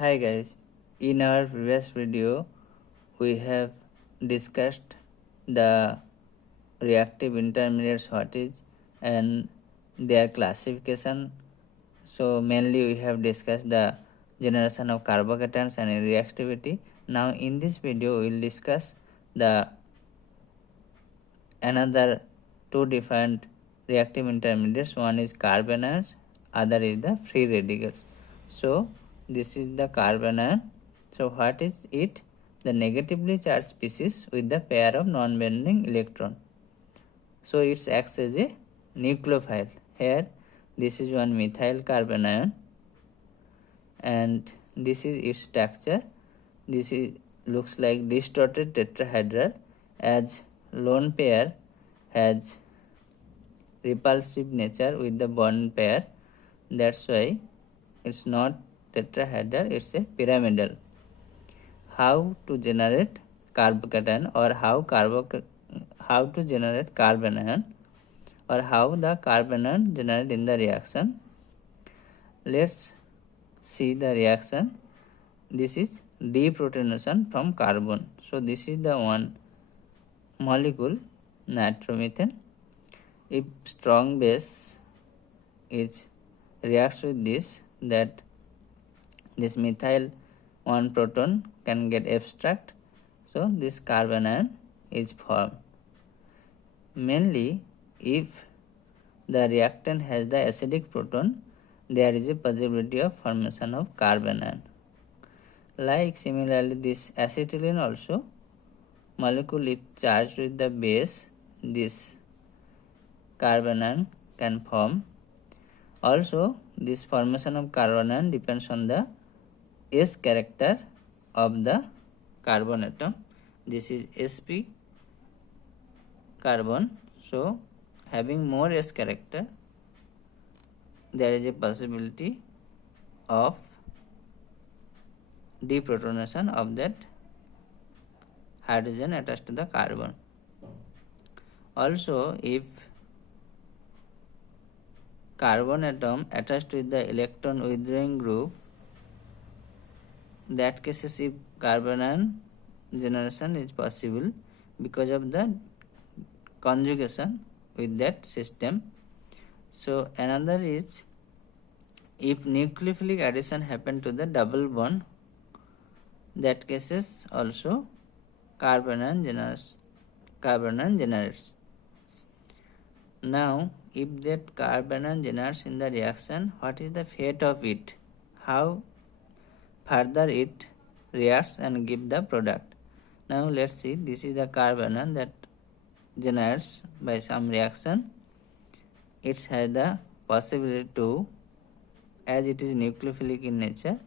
Hi guys, in our previous video we have discussed the reactive intermediates what is and their classification. So mainly we have discussed the generation of carbocations and reactivity. Now in this video we will discuss the another two different reactive intermediates. One is carbanions, other is the free radicals. So this is the carbanion. So what is it? The negatively charged species with the pair of non-bending electron. So it acts as a nucleophile. Here this is one methyl carbanion and this is its structure. This is looks like distorted tetrahedral as lone pair has repulsive nature with the bond pair. That's why it's not tetrahedral, it's a pyramidal. How to generate carbocation or how to generate carbanion or how the carbanion generated in the reaction. Let's see the reaction. This is deprotonation from carbon. So this is the one molecule nitromethane. If strong base is reacts with this, that this methyl one proton can get abstract, so this carbanion is formed. Mainly if the reactant has the acidic proton, there is a possibility of formation of carbanion. Like similarly this acetylene also, molecule if charged with the base, this carbanion can form. Also this formation of carbanion depends on the S character of the carbon atom. This is sp carbon. So having more S character, there is a possibility of deprotonation of that hydrogen attached to the carbon. Also if carbon atom attached with the electron withdrawing group, that cases if carbanion generation is possible because of the conjugation with that system. So another is if nucleophilic addition happen to the double bond, that cases also carbanion generates. Now if that carbanion generates in the reaction, what is the fate of it? How further it reacts and give the product? Now let's see, this is the carbanion that generates by some reaction. It has the possibility to, as it is nucleophilic in nature,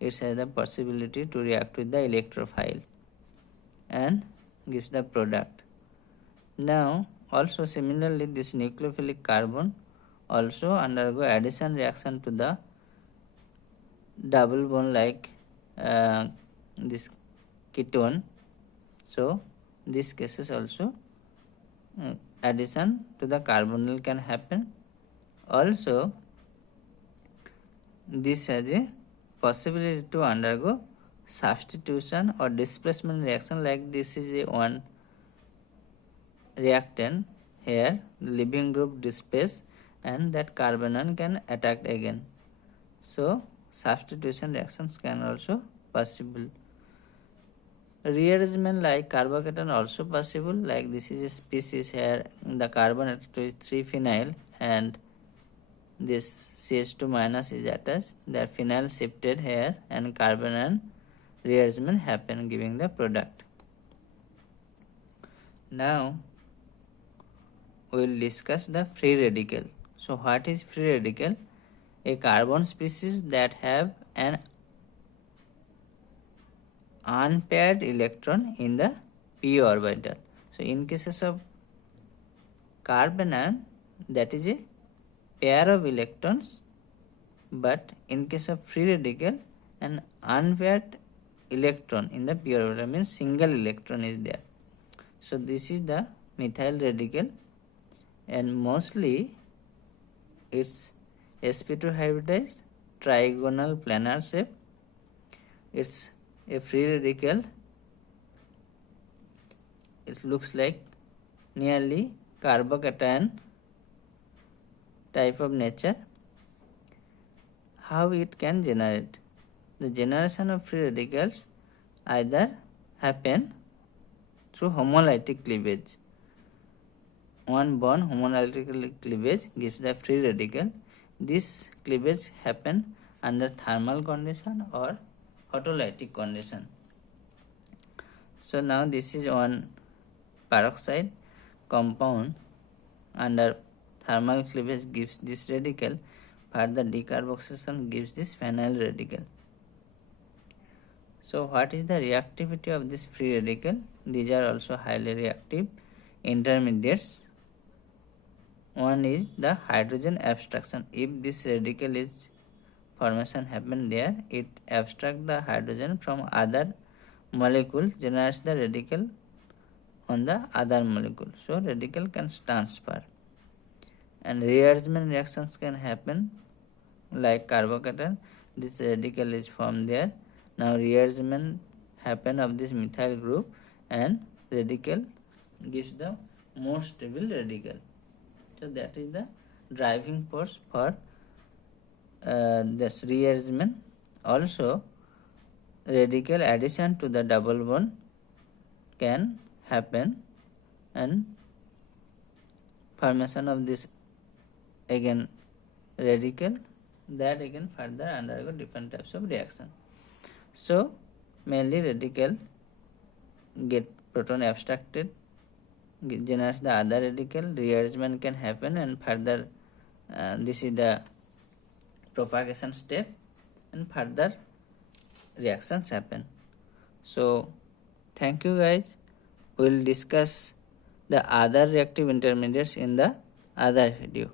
it has the possibility to react with the electrophile and gives the product. Now also similarly this nucleophilic carbon also undergo addition reaction to the double bond like this ketone. So these cases also addition to the carbonyl can happen. Also this has a possibility to undergo substitution or displacement reaction, like this is a one reactant, here the leaving group displace and that carbanion can attack again. So substitution reactions can also possible. Rearrangement like carbocation also possible, like this is a species, here the carbon attached to 3-phenyl and this CH2 minus is attached, the phenyl shifted here and carbanion rearrangement happen giving the product. Now we will discuss the free radical. So what is free radical? A carbon species that have an unpaired electron in the p orbital. So in cases of carbanion, that is a pair of electrons, but in case of free radical, an unpaired electron in the p orbital, means single electron is there. So this is the methyl radical and mostly it's sp2 hybridized trigonal planar shape it's a free radical. It looks like nearly carbocation type of nature. How it can generate? The generation of free radicals either happen through homolytic cleavage. One bond homolytic cleavage gives the free radical. This cleavage happen under thermal condition or photolytic condition. So now this is one peroxide compound under thermal cleavage gives this radical. Further decarboxylation gives this phenyl radical. So what is the reactivity of this free radical? These are also highly reactive intermediates. One is the hydrogen abstraction. If this radical is formation happen there, it abstract the hydrogen from other molecule, generates the radical on the other molecule. So radical can transfer. And rearrangement reactions can happen like carbocation. This radical is formed there. Now rearrangement happen of this methyl group and radical gives the more stable radical. So that is the driving force for this rearrangement. Also radical addition to the double bond can happen and formation of this again radical, that again further undergo different types of reaction. So mainly radical get proton abstracted, generates the other radical, rearrangement can happen and further this is the propagation step and further reactions happen. So thank you guys. We will discuss the other reactive intermediates in the other video.